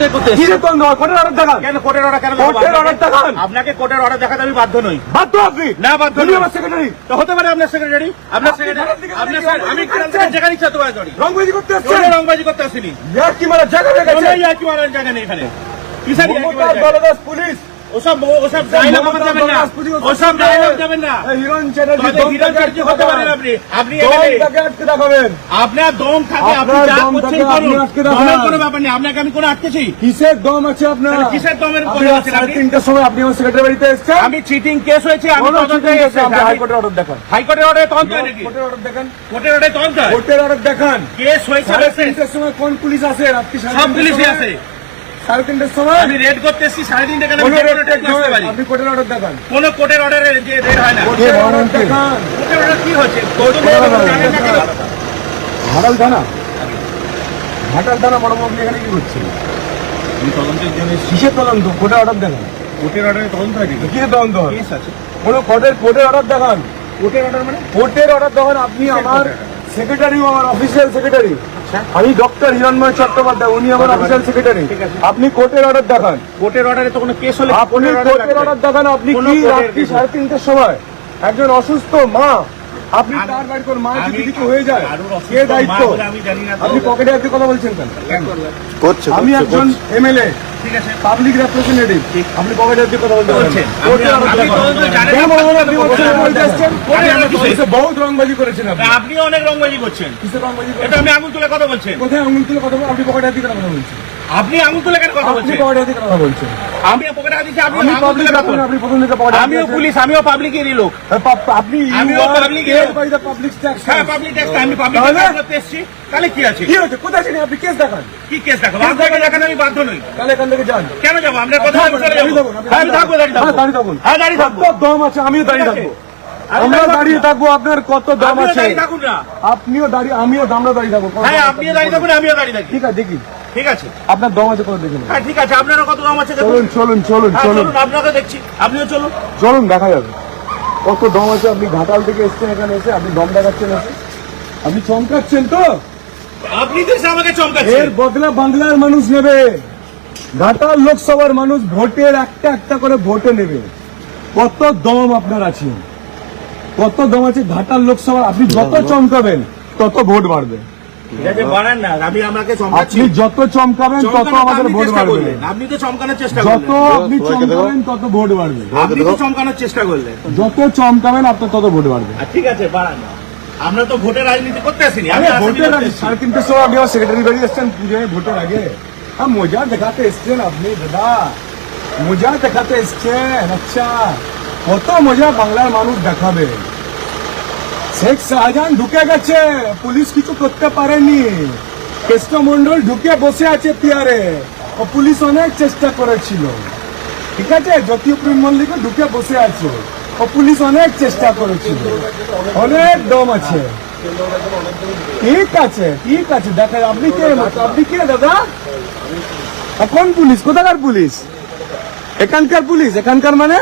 থেকে করতে এসেছেন? কিসের কোর্টের অর্ডার দেখান। কেন কোর্টের অর্ডার কেন কোর্টের order দেখান। আপনাকে কোর্টের অর্ডার দেখাতে আমি বাধ্য নই। বাধ্য আপনি? না, বাধ্য নই। আমার সেক্রেটারি তো হতে পারে আপনার সেক্রেটারি আপনার আপনার স্যার- আমি তোমার রংবাজি করতে আসছি রংবাজি করতে আসিনি। ইয়ার কি মারা জায়গা জায়গা নেই এখানে। কিসের পুলিশ। ওসব ওসব ডায়লগ যাবেন না। ওসব ডায়লগ যাবেন না। হিরণ চ্যাটার্জি হিরণ চ্যাটার্জি হতে পারেন আপনি। আপনি এখানে আটকে দেখাবেন। আপনার দম থাকে আপনি যা করছেন করুন। দমের কোনো ব্যাপার নেই আপনাকে আমি কোনো আটকেছি? কিসের দম আছে আপনার? কিসের দমের কথা বলছেন আপনি? তিনটার সময় আপনি আমার সেক্রেটারি বাড়িতে এসেছেন। আমি চিটিং কেস হয়েছে আমি কোনো তদন্তে cheating এসেছি। আছে, আপনি হাইকোর্টের অর্ডার দেখান। হাইকোর্টের অর্ডার তদন্ত নাকি কোর্টের অর্ডার দেখান। কোর্টের অর্ডার তদন্ত কোর্টের অর্ডার দেখান। কেস হয়েছে তিনটার সময় কোন পুলিশ আসে? রাত্রি সব পুলিশই আছে সাড়ে তিনটার সময়? আমি রেড করতে এসেছি সাড়ে তিনটে কেন আমি কোনো যে কোনো রেড টেক আসতে পারি? আপনি কোর্টের অর্ডার দেখান। কোন কোর্টের অর্ডারে যে রেড হয় না। কোর্টের অর্ডার দেখান। কোর্টের অর্ডার কি হচ্ছে? কোর্টের কোর্টের order জানেন না কেন? ঘাটাল থানা? ঘাটাল থানা বড় আপনি এখানে কি করছেন আমি তদন্তের জন্য কিসের তদন্ত? কোর্টের অর্ডার দেখান। কোর্টের অর্ডারে তদন্ত হয় নাকি কিসের তদন্ত? হয়? আছে। কোনো কোর্টের কোর্টের অর্ডার দেখান। কোর্টের অর্ডার মানে? কোর্টের অর্ডার দেখান। আপনি আমার সেক্রেটারি আমার অফিসিয়াল সেক্রেটারি আমি ডক্টর হিরণময় চট্টোপাধ্যায় উনি আমার অফিসিয়াল সেক্রেটারি আপনি কোর্টের অর্ডার দেখান। কোর্টের অর্ডারে তো কোনো কেস হলে আপনি কোর্টের অর্ডার দেখান আপনি কি রাত্রি সাড়ে তিনটের সময় একজন অসুস্থ মা আপনি তার বাড়ি কোন মা যদি কিছু হয়ে যায় কে দায়িত্ব। আপনি পকেটে আপনি কথা বলছেন কেন? আমি একজন এমএলএ ঠিক আছে পাবলিক রেপ্রেজেন্টেটিভ আপনি পকেটে আপনি কথা বলতে বলছেন। বহুত রংবাজি করেছেন আপনি। অনেক রংবাজি করছেন। রংবাজি এটা আমি আঙুল তুলে কথা বলছেন কোথায় আঙুল তুলে কথা বলছেন আপনি পকেটে কথা বলছেন? আপনি আঙুল তুলে কেন কথা বলছেন? পকেটে কথা বলছেন। আমি পকেটে হাত দিচ্ছি আপনি আঙুল তুলে কথা বলছেন। আপনি প্রথম থেকে পকেটে আমিও পুলিশ আমিও পাবলিকেরই লোক। আপনি আমিও you are public paid এর- by the public tax. হ্যাঁ পাবলিক ট্যাক্স আমি পাবলিক ট্যাক্স করতে এসেছি। তাহলে কি আছে? কি হয়েছে? কোথায় ছিলেন আপনি কেস দেখান। কি কেস দেখাবো? আপনাকে দেখানো। আমি বাধ্য নই। তাহলে এখান থেকে যান। কেন যাব? আপনার কথা আমি চলে দাঁড়িয়ে যাব। হ্যাঁ, আমি থাকব দাঁড়িয়ে থাকব দাঁড়িয়ে থাকুন। হ্যাঁ দাঁড়িয়ে থাকব কত দম আছে? আমিও দাঁড়িয়ে থাকব আমরা দাঁড়িয়ে দাঁড়িয়ে থাকব আপনার কত দম আছে? আপনিও দাঁড়িয়ে আমিও আমরা দাঁড়িয়ে থাকব হ্যাঁ আপনিও দাঁড়িয়ে থাকুন আমিও দাঁড়িয়ে থাকি। ঠিক আছে দেখি। ঠিক আছে? আপনার দম আছে কত দেখুন হ্যাঁ ঠিক আছে আপনারও কত দাম আছে চলুন চলুন চলুন হ্যাঁ চলুন। চলুন আপনাকে দেখছি আপনিও চলুন। চলুন দেখা যাবে কত দম আছে আপনি ঘাটাল থেকে এসছেন এখানে এসে আপনি দম দেখাচ্ছেন এসে। আপনি চমকাচ্ছেন তো? আপনি তো আমাকে এর বদলা বাংলার মানুষ নেবে। ঘাটাল লোকসভার মানুষ ভোটের একটা একটা করে ভোটে নেবে। কত দম আপনার আছে? কত দম আছে ঘাটাল লোকসভা আপনি যত চমকাবেন তত ভোট বাড়বে। চমকাচ্ছি আপনি যত চমকাবেন তত আমাদের ভোট বাড়বে। আপনি তো চমকানোর চেষ্টা যত আপনি চমকাবেন তত ভোট বাড়বে। আপনি তো চমকানোর চেষ্টা করলেন। যত চমকাবেন আপনার তত ভোট বাড়বে। ঠিক আছে বাড়ান আমরা তো ভোটের রাজনীতি করতে আসিনি আমি আরে ভোটের করতে আগে এসেছি। সাড়ে তিনটের সময় আপনি আমার সেক্রেটারি বাড়ি এসছেন পুজোয় ভোটের আগে। হ্যাঁ মজা দেখাতে এসছেন আপনি দাদা। মজা দেখাতে এসছেন আচ্ছা। কত মজা বাংলার মানুষ দেখাবে। শেখ শাহজাহান ঢুকে গেছে। পুলিশ কিছু করতে পারেনি। কৃষ্ণমন্ডল ঢুকে বসে আছে পিয়ারে। ও পুলিশ অনেক চেষ্টা করেছিল। ঠিক আছে? জ্যোতিপ্রিয় মল্লিক ঢুকে বসে আছে। ও পুলিশ অনেক চেষ্টা করেছিল। অনেক দম আছে। ঠিক আছে ঠিক আছে। দেখা, আপনি কে? আপনি কে, দাদা? কোন পুলিশ? কোথাকার পুলিশ? এখানকার পুলিশ? এখানকার মানে?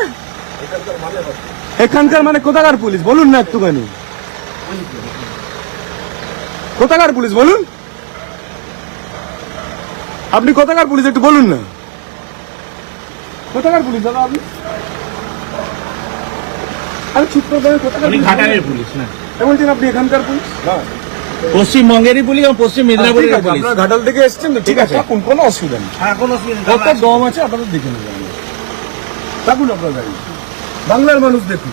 এখানকার মানে কোথাকার পুলিশ? বলুন না একটুখানি। কোথাকার পুলিশ বলুন? আপনি কোথাকার পুলিশ একটু বলুন না। কোথাকার পুলিশ দাদা আপনি? আরে চুপ কোথাকার ঘাটালের পুলিশ না। বলছেন আপনি এখানকার পুলিশ? পশ্চিমবঙ্গেরই পুলিশ এবং পশ্চিম ঠিক মেদিনীপুরের পুলিশ। আপনারা ঘাটাল থেকে এসছেন তো ঠিক আছে কোনো অসুবিধা নেই। হ্যাঁ কোনো অসুবিধা নেই। কত দম আছে আপনাদের দেখে নেবেন। থাকুন আপনার গাড়ি। বাংলার মানুষ দেখুন।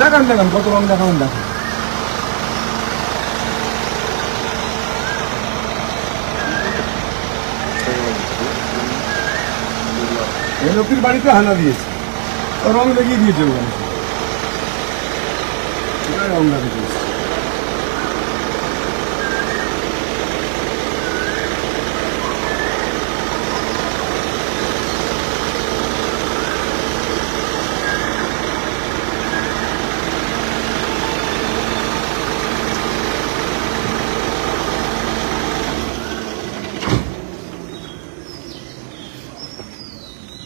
দেখান দেখান, কত রং দেখান দেখান। এই লোকের বাড়িতে হানা দিয়েছে। রং লাগিয়ে দিয়েছে ওখানে। রং লাগিয়ে দিয়েছে।